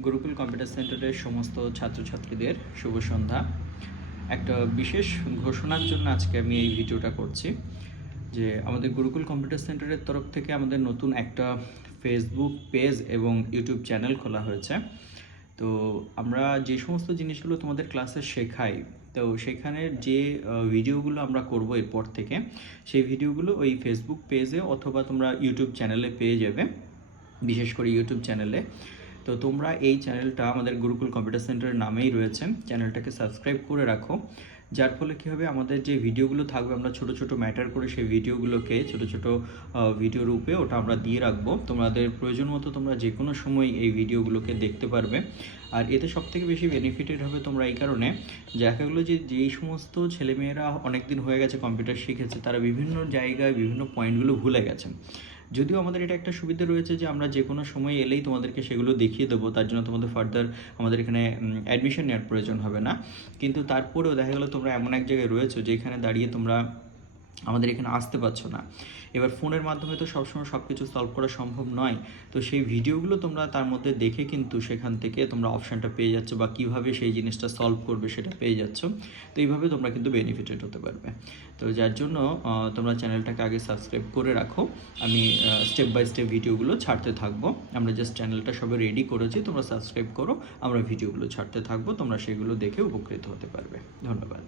Gurukul computer সেন্টারের সমস্ত ছাত্রছাত্রীদের শুভ সন্ধ্যা। একটা বিশেষ ঘোষণার জন্য আজকে আমি এই ভিডিওটা করছি যে আমাদের গুরুকুল কম্পিউটার সেন্টারের তরফ থেকে আমাদের নতুন একটা ফেসবুক পেজ এবং ইউটিউব চ্যানেল খোলা হয়েছে। তো আমরা যে সমস্ত জিনিসগুলো তোমাদের ক্লাসে শেখাই, তো সেখানে যে ভিডিওগুলো আমরা করব এরপর থেকে, সেই ভিডিওগুলো ওই ফেসবুক পেজে অথবা তোমরা ইউটিউব চ্যানেলে পেয়ে যাবে, বিশেষ করে ইউটিউব চ্যানেলে। তো তোমরা এই চ্যানেলটা আমাদের গুরুকুল কম্পিউটার সেন্টারের নামেই রয়েছে, চ্যানেলটাকে সাবস্ক্রাইব করে রাখো। যার ফলে কী হবে, আমাদের যে ভিডিওগুলো থাকবে আমরা ছোট ছোট ম্যাটার করে সেই ভিডিওগুলোকে ছোট ছোট ভিডিও রূপে ওটা আমরা দিয়ে রাখবো। তোমাদের প্রয়োজন মতো তোমরা যে কোনো সময় এই ভিডিওগুলোকে দেখতে পারবে। আর এতে সবথেকে বেশি বেনিফিটেড হবে তোমরা এই কারণে, দেখা গেলো যে যেই সমস্ত ছেলেমেয়েরা অনেক দিন হয়ে গেছে কম্পিউটার শিখেছে, তারা বিভিন্ন জায়গায় বিভিন্ন পয়েন্টগুলো ভুলে গেছে। যদিও আমাদের এটা একটা সুবিধা রয়েছে যে আমরা যে কোনো সময় এলেই তোমাদেরকে সেগুলো দেখিয়ে দেবো, তার জন্য তোমাদের ফার্দার আমাদের এখানে অ্যাডমিশন নেওয়ার প্রয়োজন হবে না। কিন্তু তারপরেও দেখা গেলো তোমরা এমন এক জায়গায় রয়েছো যেখানে দাঁড়িয়ে তোমরা আমাদের এখানে আসতে পারছো না। এবার ফোনের মাধ্যমে তো সবসময় সব কিছু সলভ করা সম্ভব নয়। তো সেই ভিডিওগুলো তোমরা তার মধ্যে দেখে কিন্তু সেখান থেকে তোমরা অপশানটা পেয়ে যাচ্ছ, বা কীভাবে সেই জিনিসটা সলভ করবে সেটা পেয়ে যাচ্ছ। তো এইভাবে তোমরা কিন্তু বেনিফিটেড হতে পারবে। তো যার জন্য তোমরা চ্যানেলটাকে আগে সাবস্ক্রাইব করে রাখো। আমি স্টেপ বাই স্টেপ ভিডিওগুলো ছাড়তে থাকবো। আমরা জাস্ট চ্যানেলটা সবাই রেডি করেছি, তোমরা সাবস্ক্রাইব করো, আমরা ভিডিওগুলো ছাড়তে থাকবো, তোমরা সেগুলো দেখে উপকৃত হতে পারবে। ধন্যবাদ।